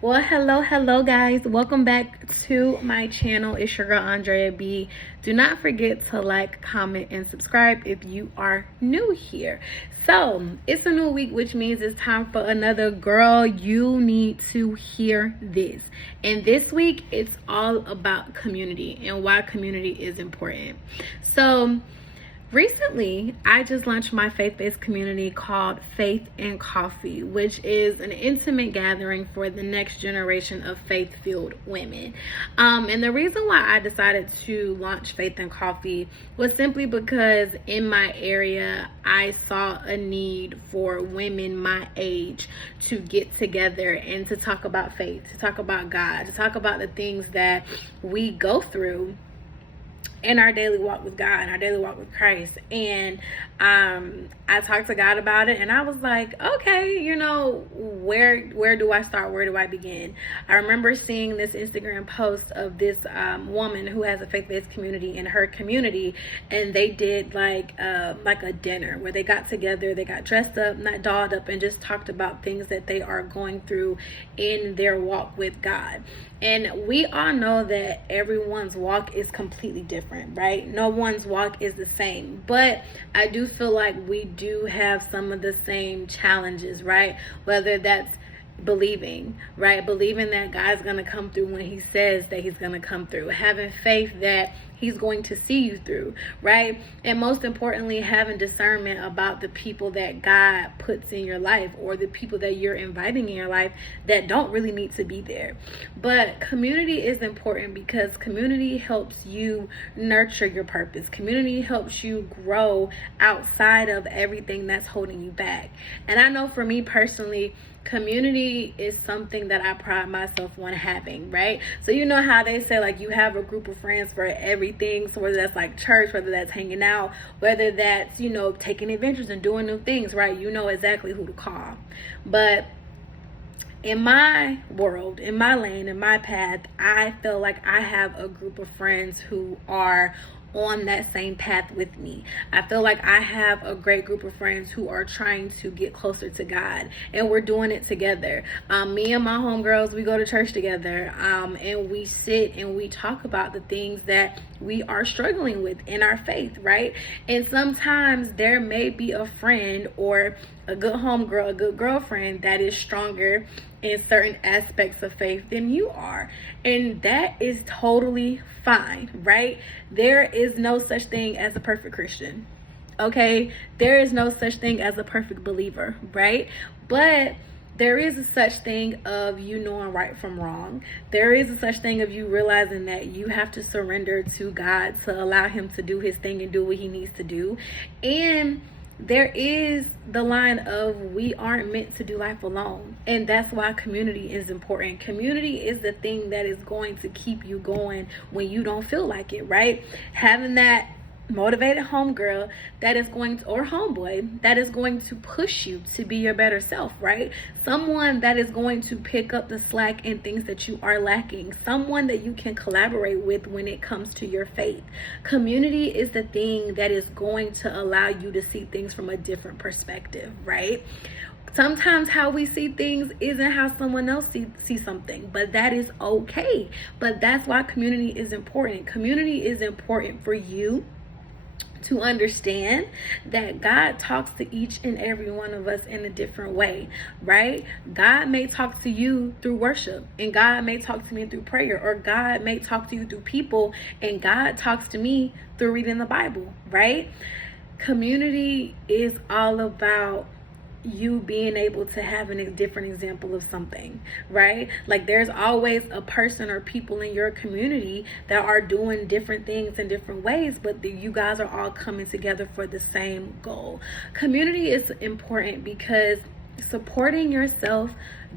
Well, hello guys. Welcome back to my channel. It's your girl Andrea B. Do not forget to like, comment, and subscribe if you are new here. So it's a new week, which means it's time for another Girl You Need to Hear This. And this week it's all about community and why community is important. So recently, I just launched my faith-based community called Faith and Coffee, which is an intimate gathering for the next generation of faith-filled women. And the reason why I decided to launch Faith and Coffee was simply because in my area, I saw a need for women my age to get together and to talk about faith, to talk about God, to talk about the things that we go through in our daily walk with God and our daily walk with Christ. And I talked to God about it, and I was like, okay, where do I start? Where do I begin? I remember seeing this Instagram post of this woman who has a faith-based community in her community, and they did like a dinner where they got together, they got dressed up, not dolled up, and just talked about things that they are going through in their walk with God. And we all know that everyone's walk is completely different, right? No one's walk is the same. But I do feel like we do have some of the same challenges, right? Whether that's believing, right? Believing that God's going to come through when he says that he's going to come through. Having faith that he's going to see you through, right? And most importantly, having discernment about the people that God puts in your life, or the people that you're inviting in your life that don't really need to be there. But community is important because community helps you nurture your purpose. Community helps you grow outside of everything that's holding you back. And I know for me personally, community is something that I pride myself on having, right? So you know how they say, like, you have a group of friends for everything. So whether that's like church, whether that's hanging out, whether that's, taking adventures and doing new things, right? You know exactly who to call. But in my world, in my lane, in my path, I feel like I have a group of friends who are on that same path with me. I feel like I have a great group of friends who are trying to get closer to God, and we're doing it together. Me and my homegirls, we go to church together, and we sit and we talk about the things that we are struggling with in our faith, right? And sometimes there may be a friend or a good homegirl, a good girlfriend that is stronger in certain aspects of faith than you are. And that is totally fine, right? There is no such thing as a perfect Christian, okay? There is no such thing as a perfect believer, right? But there is a such thing of you knowing right from wrong. There is a such thing of you realizing that you have to surrender to God to allow him to do his thing and do what he needs to do. And there is the line of we aren't meant to do life alone. And that's why community is important. Community is the thing that is going to keep you going when you don't feel like it, right? Having that motivated homegirl that is going to, or homeboy that is going to push you to be your better self, right? Someone that is going to pick up the slack in things that you are lacking. Someone that you can collaborate with when it comes to your faith. Community is the thing that is going to allow you to see things from a different perspective, right? Sometimes how we see things isn't how someone else see something, but that is okay. But that's why community is important. Community is important for you to understand that God talks to each and every one of us in a different way, right? God may talk to you through worship, and God may talk to me through prayer, or God may talk to you through people, and God talks to me through reading the Bible, right? Community is all about you being able to have a different example of something, right? Like there's always a person or people in your community that are doing different things in different ways, but you guys are all coming together for the same goal. Community is important because supporting yourself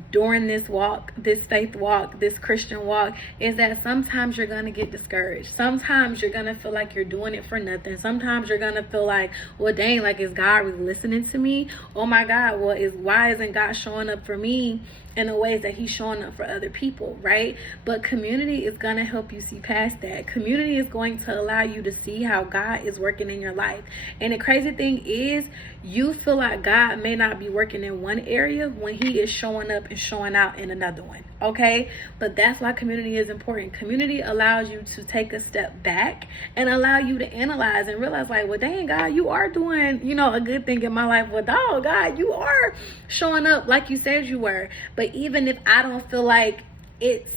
during this walk, this faith walk, this Christian walk, is that sometimes you're going to get discouraged. Sometimes you're going to feel like you're doing it for nothing. Sometimes you're going to feel like, well, dang, like, is God really listening to me? Oh my God, why isn't God showing up for me in the ways that he's showing up for other people, right? But community is going to help you see past that. Community is going to allow you to see how God is working in your life. And the crazy thing is, you feel like God may not be working in one area when he is showing up up and showing out in another one. Okay, but that's why community is important. Community allows you to take a step back and allow you to analyze and realize, like, well, dang, God, you are doing, a good thing in my life. Well, dog, God, you are showing up like you said you were. But even if I don't feel like it's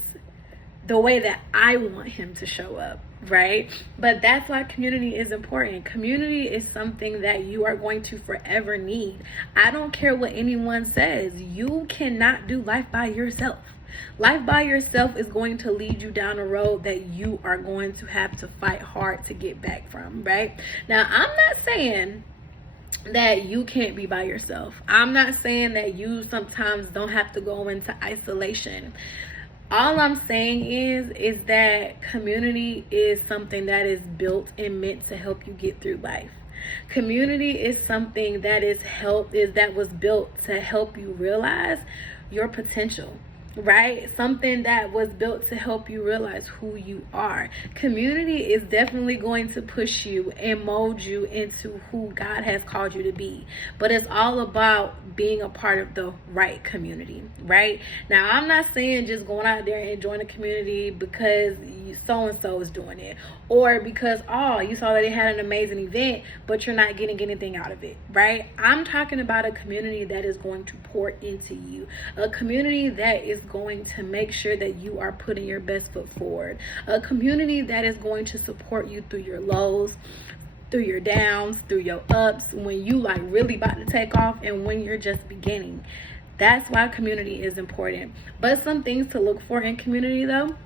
the way that I want him to show up, right? But that's why community is important. Community is something that you are going to forever need. I don't care what anyone says. You cannot do life by yourself. Life by yourself is going to lead you down a road that you are going to have to fight hard to get back from, right? Now, I'm not saying that you can't be by yourself. I'm not saying that you sometimes don't have to go into isolation. All I'm saying is that community is something that is built and meant to help you get through life. Community is something that was built to help you realize your potential, right? Something that was built to help you realize who you are. Community is definitely going to push you and mold you into who God has called you to be. But it's all about being a part of the right community, right? Now, I'm not saying just going out there and join a community because so-and-so is doing it, or because, you saw that they had an amazing event, but you're not getting anything out of it, right? I'm talking about a community that is going to pour into you, a community that is going to make sure that you are putting your best foot forward, a community that is going to support you through your lows, through your downs, through your ups, when you like really about to take off and when you're just beginning. That's why community is important. But some things to look for in community, though.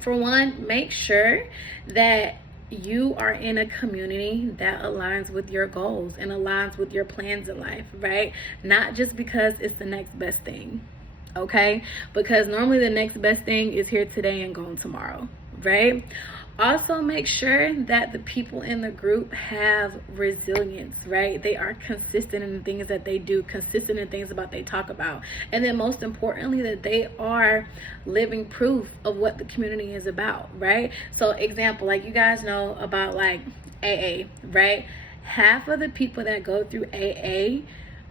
For one, make sure that you are in a community that aligns with your goals and aligns with your plans in life, right? Not just because it's the next best thing, okay? Because normally the next best thing is here today and gone tomorrow, right? Also, make sure that the people in the group have resilience, right? They are consistent in the things that they do, consistent in things about they talk about. And then most importantly, that they are living proof of what the community is about, right? So example, like you guys know about like AA, right? Half of the people that go through AA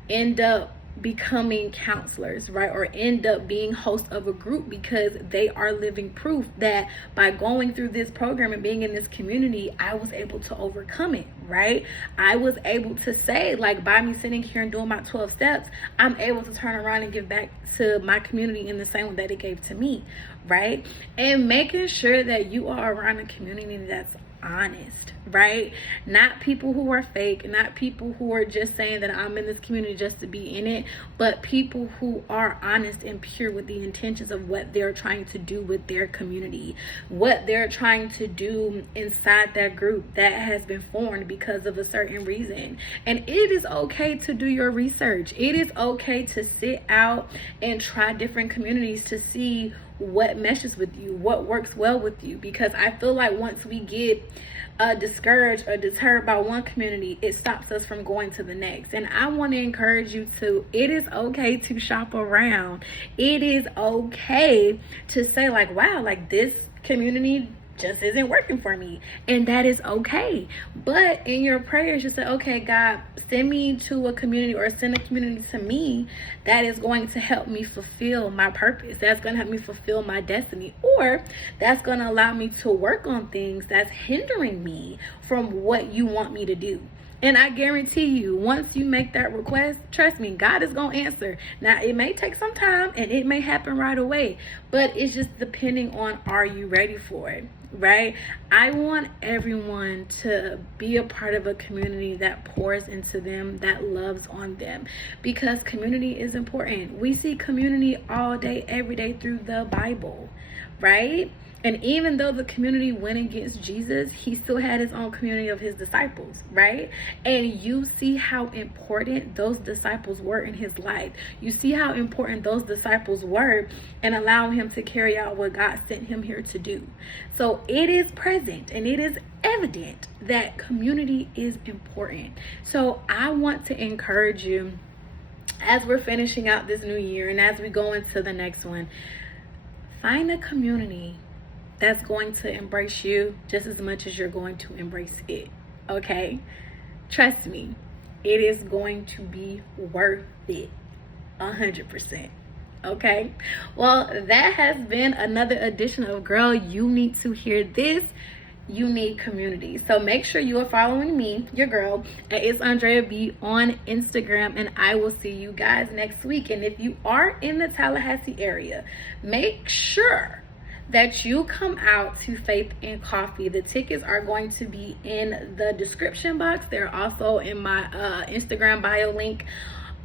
end up becoming counselors, right? Or end up being hosts of a group because they are living proof that by going through this program and being in this community, I was able to overcome it, right? I was able to say, like, by me sitting here and doing my 12 steps, I'm able to turn around and give back to my community in the same way that it gave to me, right? And making sure that you are around a community that's honest, right? Not people who are fake, not people who are just saying that I'm in this community just to be in it, but people who are honest and pure with the intentions of what they're trying to do with their community, what they're trying to do inside that group that has been formed because of a certain reason. And it is okay to do your research. It is okay to sit out and try different communities to see what meshes with you, what works well with you, because I feel like once we get discouraged or deterred by one community, it stops us from going to the next. And I want to encourage you to, it is okay to shop around. It is okay to say like, wow, like this community just isn't working for me, and that is okay. But in your prayers, you say, okay, God, send me to a community, or send a community to me that is going to help me fulfill my purpose, that's going to help me fulfill my destiny, or that's going to allow me to work on things that's hindering me from what you want me to do. And I guarantee you, once you make that request, trust me, God is going to answer. Now, it may take some time and it may happen right away, but it's just depending on, are you ready for it, right? I want everyone to be a part of a community that pours into them, that loves on them, because community is important. We see community all day, every day through the Bible, right? And even though the community went against Jesus, he still had his own community of his disciples, right? And you see how important those disciples were in his life. You see how important those disciples were in allowing him to carry out what God sent him here to do. So it is present and it is evident that community is important. So I want to encourage you, as we're finishing out this new year and as we go into the next one, find a community that's going to embrace you just as much as you're going to embrace it, okay? Trust me, it is going to be worth it, 100%, Okay, well, that has been another edition of Girl You Need to Hear This. You need community. So make sure you are following me, your girl, at It's Andrea B on Instagram, and I will see you guys next week. And if you are in the Tallahassee area, make sure that you come out to Faith and Coffee. The tickets are going to be in the description box. They're also in my Instagram bio link.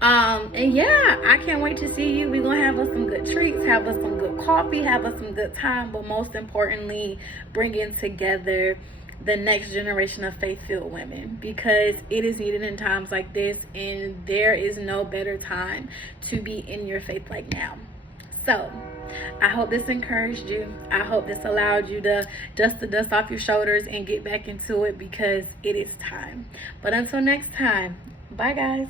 And yeah, I can't wait to see you. We're gonna have us some good treats, have us some good coffee, have us some good time, but most importantly, bringing together the next generation of faith-filled women, because it is needed in times like this, and there is no better time to be in your faith like now. So I hope this encouraged you. I hope this allowed you to dust the dust off your shoulders and get back into it, because it is time. But until next time, bye guys.